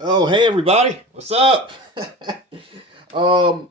Oh, hey everybody, what's up? um,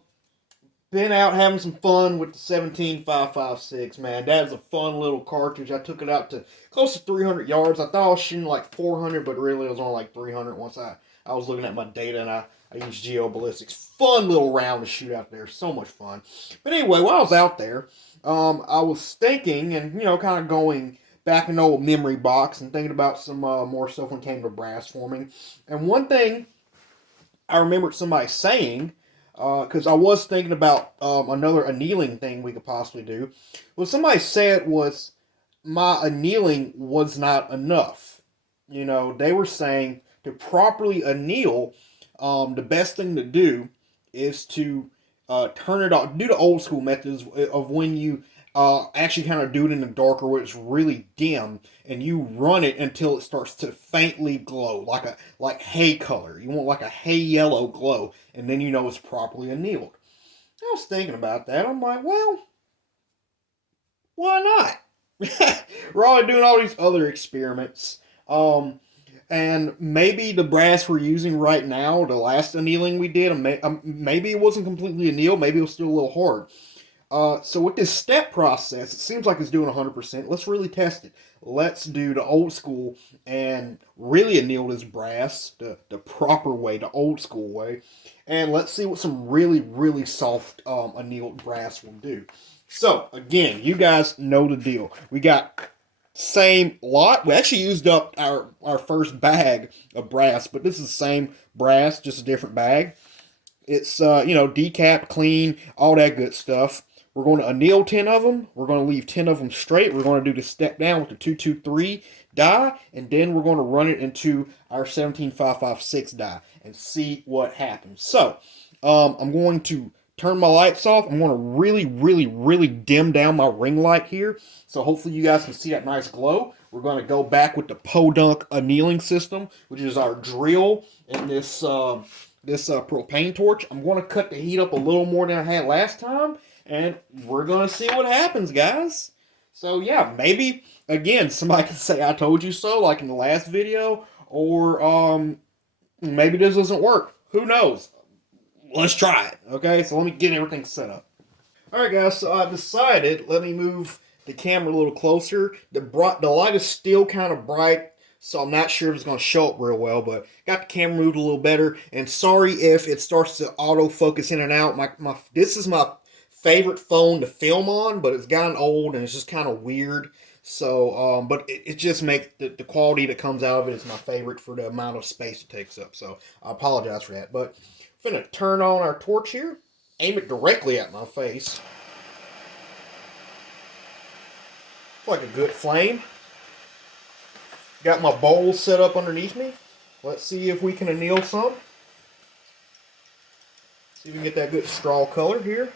been out having some fun with the 17556, man. That is a fun little cartridge. I took it out to close to 300 yards. I thought I was shooting like 400, but really it was only like 300 once I was looking at my data and I used geo ballistics. Fun little round to shoot out there, so much fun. But anyway, while I was out there, I was thinking and kind of going back in the old memory box and thinking about some more stuff when it came to brass forming. And one thing I remembered somebody saying, because I was thinking about another annealing thing we could possibly do. What somebody said was my annealing was not enough. They were saying to properly anneal, the best thing to do is to turn it off, do the old school methods of when you actually kind of do it in the darker where it's really dim, and you run it until it starts to faintly glow, like hay color. You want like a hay yellow glow, and then you know it's properly annealed. I was thinking about that. I'm like, well, why not? We're already doing all these other experiments. And maybe the brass we're using right now, the last annealing we did, maybe it wasn't completely annealed, maybe it was still a little hard. So with this step process, it seems like it's doing 100%. Let's really test it. Let's do the old school and really anneal this brass the proper way, the old school way. And let's see what some really, really soft annealed brass will do. So, again, you guys know the deal. We got same lot. We actually used up our first bag of brass, but this is the same brass, just a different bag. It's decapped, clean, all that good stuff. We're going to anneal 10 of them. We're going to leave 10 of them straight. We're going to do the step down with the 223 die, and then we're going to run it into our 17556 die and see what happens. So, I'm going to turn my lights off. I'm going to really, really, really dim down my ring light here. So hopefully you guys can see that nice glow. We're going to go back with the Podunk annealing system, which is our drill in this propane torch. I'm going to cut the heat up a little more than I had last time, and we're going to see what happens, guys. So yeah, maybe again somebody can say I told you so, like in the last video, or maybe this doesn't work. Who knows? Let's try it. Okay, so let me get everything set up. All right, guys. So I've decided. Let me move the camera a little closer. The light is still kind of bright, so I'm not sure if it's going to show up real well, but got the camera moved a little better. And sorry if it starts to autofocus in and out. This is my favorite phone to film on, but it's gotten old and it's just kind of weird. So, but it just makes the quality that comes out of it is my favorite for the amount of space it takes up. So I apologize for that. But I'm gonna turn on our torch here, aim it directly at my face. Like a good flame. Got my bowl set up underneath me. Let's see if we can anneal some. See if we can get that good straw color here.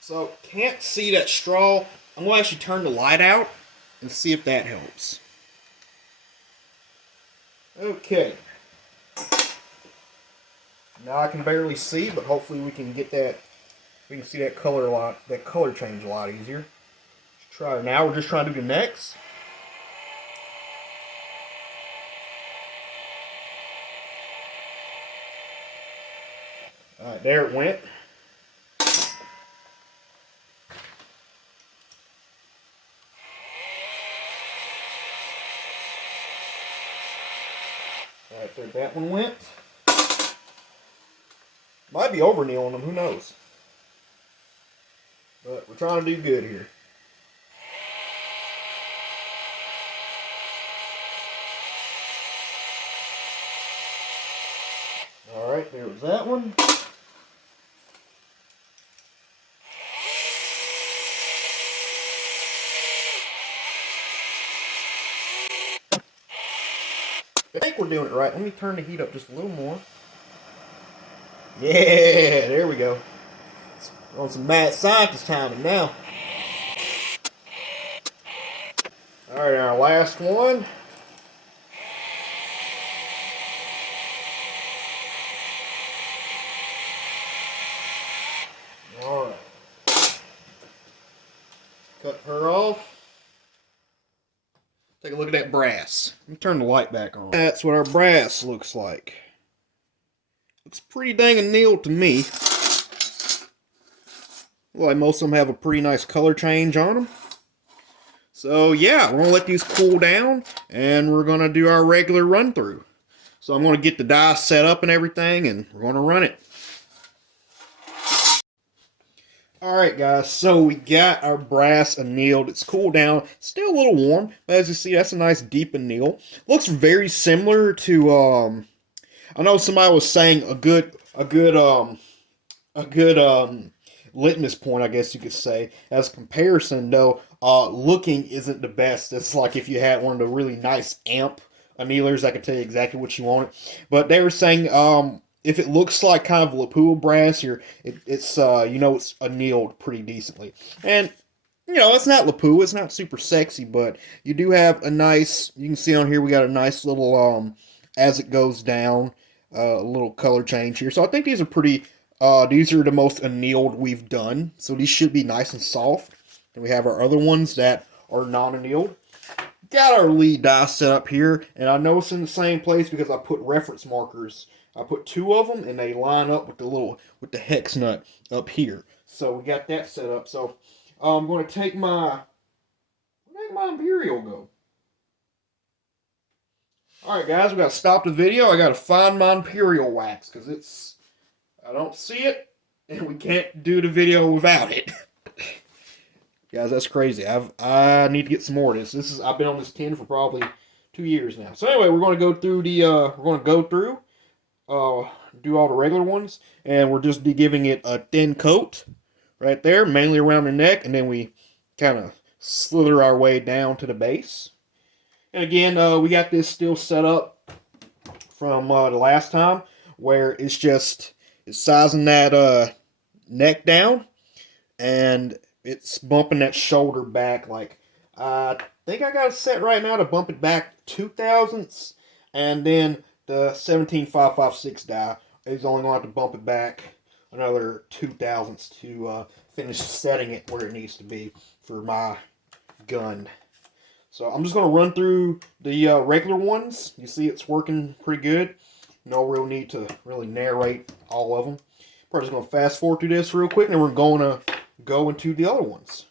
So, can't see that straw. I'm going to actually turn the light out and see if that helps. Okay. Now I can barely see, but hopefully we can get that. We can see that color change a lot easier. Let's try it now. We're just trying to do the necks. All right, there it went. All right, there that one went. Might be over annealing them, who knows? But we're trying to do good here. Alright, there was that one. I think we're doing it right. Let me turn the heat up just a little more. Yeah, there we go. On some mad scientist timing now. Alright, our last one. Alright. Cut her off. Take a look at that brass. Let me turn the light back on. That's what our brass looks like. Looks pretty dang annealed to me. Well, most of them have a pretty nice color change on them. So yeah, we're going to let these cool down, and we're going to do our regular run through. So I'm going to get the die set up and everything, and we're going to run it. Alright guys, so we got our brass annealed. It's cooled down. Still a little warm, but as you see, that's a nice deep anneal. Looks very similar to, I know somebody was saying a good litmus point, I guess you could say, as a comparison, though, looking isn't the best. It's like if you had one of the really nice amp annealers that could tell you exactly what you wanted. But they were saying, if it looks like kind of lapua brass, it's it's annealed pretty decently. And it's not lapua, it's not super sexy, but you do have a nice. You can see on here we got a nice little as it goes down, a little color change here. So I think these are pretty. These are the most annealed we've done, so these should be nice and soft. And we have our other ones that are non-annealed. Got our lead die set up here, and I know it's in the same place because I put reference markers. I put 2 of them, and they line up with the hex nut up here. So we got that set up. So I'm going to take my Imperial go. All right, guys, we got to stop the video. I got to find my Imperial wax because I don't see it, and we can't do the video without it. Guys, that's crazy. I need to get some more of this. I've been on this tin for probably 2 years now. So anyway, we're going to go through do all the regular ones, and we're just giving it a thin coat right there, mainly around the neck, and then we kind of slither our way down to the base. And again, we got this still set up from the last time, where it's sizing that neck down, and it's bumping that shoulder back. Like, I think I got it set right now to bump it back 2 thousandths, and then the 17556 die is only going to have to bump it back another 2 thousandths to finish setting it where it needs to be for my gun. So I'm just going to run through the regular ones. You see it's working pretty good. No real need to really narrate all of them. We're just going to fast forward through this real quick, and then we're going to go into the other ones.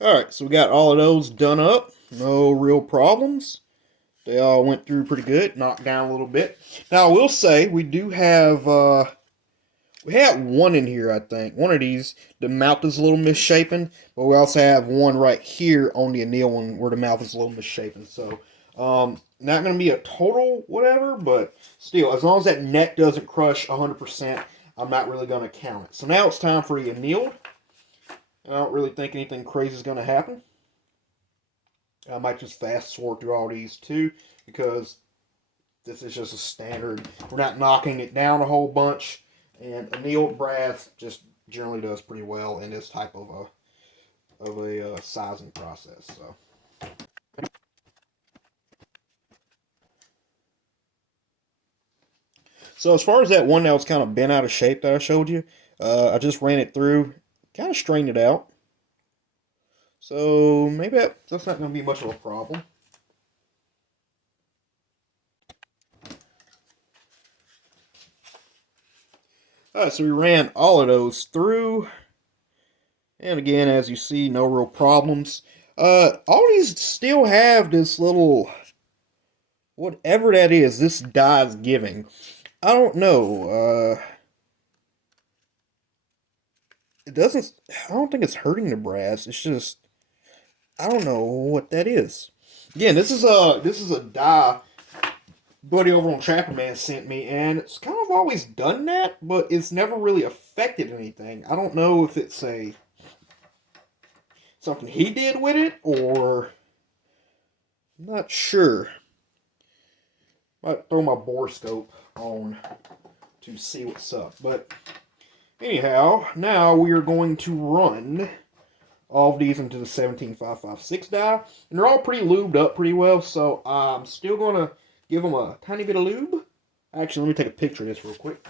Alright, so we got all of those done up. No real problems. They all went through pretty good. Knocked down a little bit. Now, I will say, we do have... we have one in here, I think. One of these, the mouth is a little misshapen. But we also have one right here on the anneal one where the mouth is a little misshapen. So, not going to be a total whatever, but still, as long as that neck doesn't crush 100%, I'm not really going to count it. So now it's time for the annealed. I don't really think anything crazy is going to happen. I might just fast forward through all these too, because this is just a standard. We're not knocking it down a whole bunch, and annealed brass just generally does pretty well in this type of a sizing process. So as far as that one that was kind of bent out of shape that I showed you, I just ran it through, kind of strained it out. So maybe that's not going to be much of a problem. Alright, so we ran all of those through. And again, as you see, no real problems. All these still have this little, whatever that is, this die is giving. I don't know. It doesn't, I don't think it's hurting the brass. It's just, I don't know what that is. Again, this is a die buddy over on Trapper Man sent me, and it's kind of always done that, but it's never really affected anything. I don't know if it's something he did with it, or I'm not sure. Might throw my bore scope on to see what's up. But anyhow, now we are going to run all of these into the 17556 die, and they're all pretty lubed up pretty well, so I'm still going to give them a tiny bit of lube. Actually, let me take a picture of this real quick.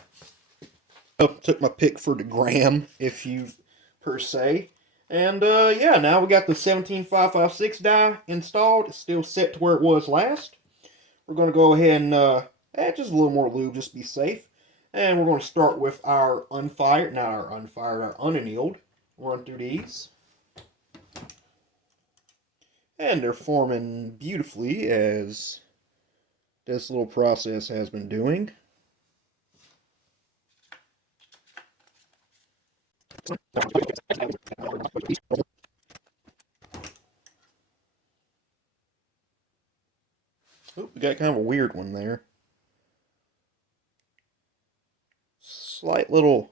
I took my pick for the gram, if you per se. And yeah, now we got the 17556 die installed. It's still set to where it was last. We're going to go ahead and add just a little more lube just to be safe. And we're going to start with our unfired, not our unfired, our unannealed. Run through these. And they're forming beautifully as this little process has been doing. Ooh, we got kind of a weird one there. Slight little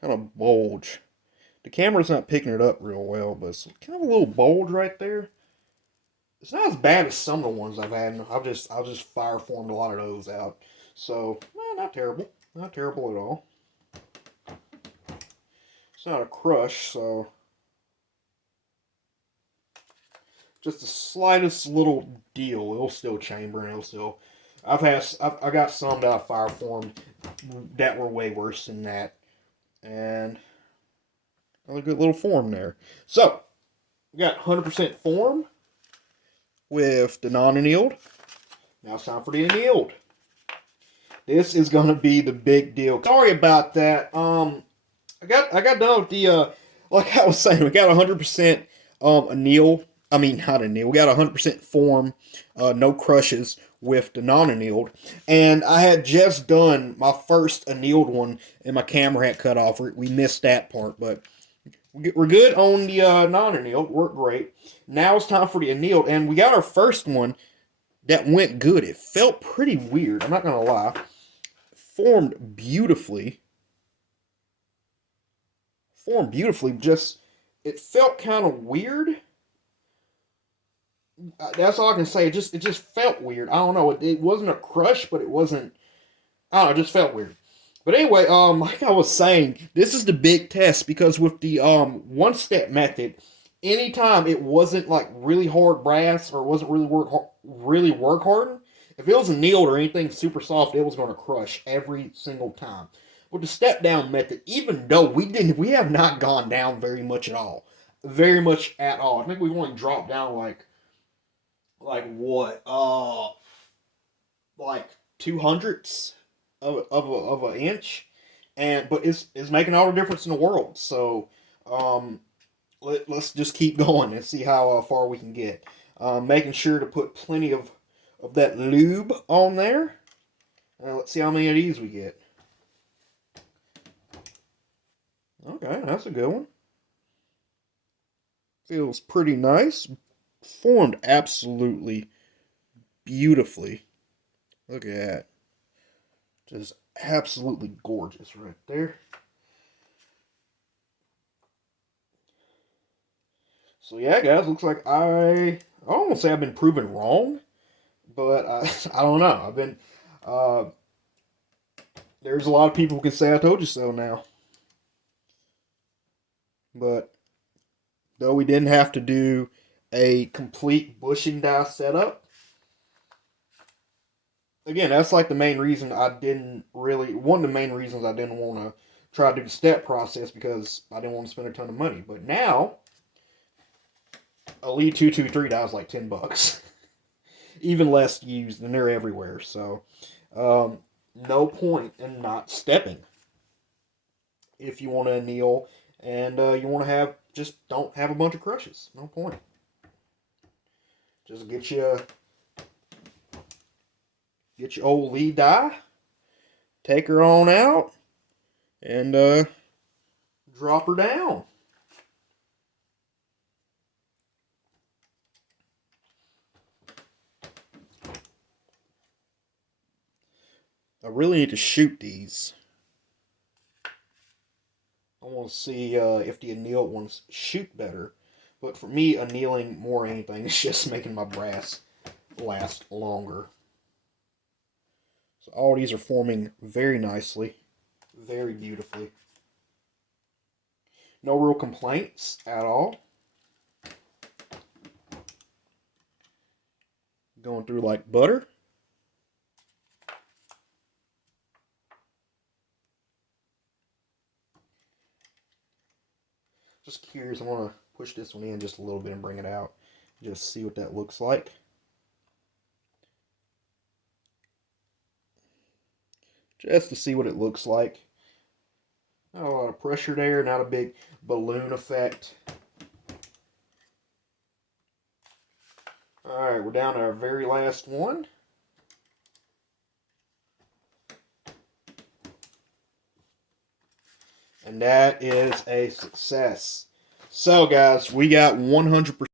kind of bulge. The camera's not picking it up real well, but it's kind of a little bulge right there. It's not as bad as some of the ones I've had. I've just fire formed a lot of those out. So, well, not terrible. Not terrible at all. It's not a crush, so just the slightest little deal. It'll still chamber and it'll still. I got some that I fire formed that were way worse than that, and another good little form there. So we got 100% form with the non-annealed. Now it's time for the annealed. This is gonna be the big deal. Sorry about that. I got done with the like I was saying, we got 100% anneal. I mean, not anneal. We got 100% form, no crushes with the non-annealed. And I had just done my first annealed one, and my camera had cut off. We missed that part, but we're good on the non-annealed. Worked great. Now it's time for the annealed, and we got our first one that went good. It felt pretty weird. I'm not gonna lie. Formed beautifully. Just it felt kind of weird. That's all I can say. It just felt weird. I don't know. It wasn't a crush, but it wasn't. I don't know. It just felt weird. But anyway, like I was saying, this is the big test because with the one step method, anytime it wasn't like really hard brass or it wasn't really work hardened, if it was annealed or anything super soft, it was going to crush every single time. With the step down method, even though we have not gone down very much at all, very much at all. I think we've only dropped down like what like 200ths of an inch, and but it's making all the difference in the world. So let's just keep going and see how far we can get. Making sure to put plenty of that lube on there. Let's see how many of these we get. Okay, that's a good one. Feels pretty nice. Formed absolutely beautifully. Look at that. Just absolutely gorgeous right there. So yeah, guys, looks like I don't want to say I've been proven wrong, but I don't know. I've been there's a lot of people who can say I told you so now. But though we didn't have to do a complete bushing die setup, again, that's like the main reason I didn't really, one of the main reasons I didn't want to try to do the step process because I didn't want to spend a ton of money. But now, a Lee 223 die is like $10. Even less used, and they're everywhere. So, no point in not stepping if you want to anneal and you want to have, just don't have a bunch of crushes. No point. Just get your old Lee die, take her on out, and drop her down. I really need to shoot these. I want to see if the annealed ones shoot better. But for me, annealing more than anything is just making my brass last longer. So all these are forming very nicely, very beautifully. No real complaints at all. Going through like butter. Just curious. I want to push this one in just a little bit and bring it out. Just see what that looks like. Just to see what it looks like. Not a lot of pressure there, not a big balloon effect. Alright, we're down to our very last one. And that is a success. So, guys, we got 100%.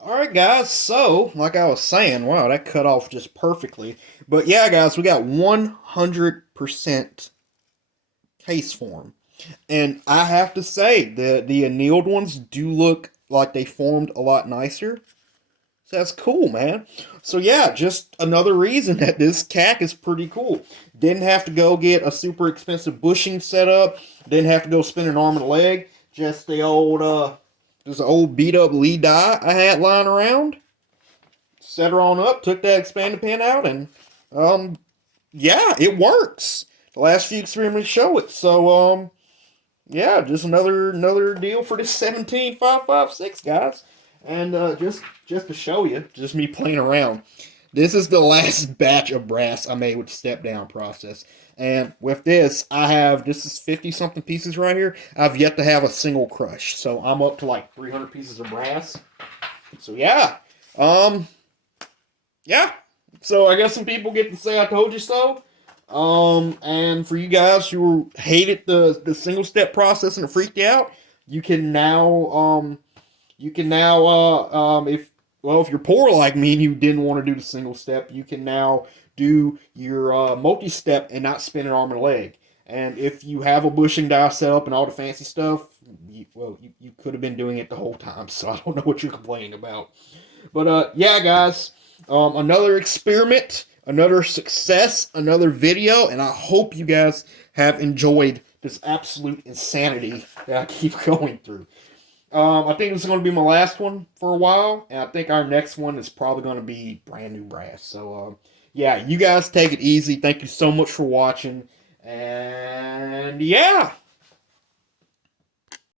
Alright, guys, so, like I was saying, wow, that cut off just perfectly. But yeah, guys, we got 100% case form. And I have to say, the annealed ones do look like they formed a lot nicer. So that's cool, man. So yeah, just another reason that this KAK is pretty cool. Didn't have to go get a super expensive bushing set up. Didn't have to go spend an arm and a leg. Just the old, this old beat up lead die I had lying around. Set her on up, took that expanded pin out, and yeah, it works. The last few experiments show it. So yeah, just another deal for this 17556, guys. And just to show you, just me playing around. This is the last batch of brass I made with the step down process. And with this, this is 50 something pieces right here. I've yet to have a single crush. So I'm up to like 300 pieces of brass. So yeah. Yeah. So I guess some people get to say I told you so. And for you guys who hated the single step process and it freaked you out, you can now if you're poor like me and you didn't want to do the single step, you can now do your multi-step and not spin an arm and a leg. And if you have a bushing die set up and all the fancy stuff, you could have been doing it the whole time. So I don't know what you're complaining about. But yeah, guys, another experiment, another success, another video, and I hope you guys have enjoyed this absolute insanity that I keep going through. I think this is going to be my last one for a while, and I think our next one is probably going to be brand new brass. So, yeah, you guys take it easy. Thank you so much for watching, and yeah.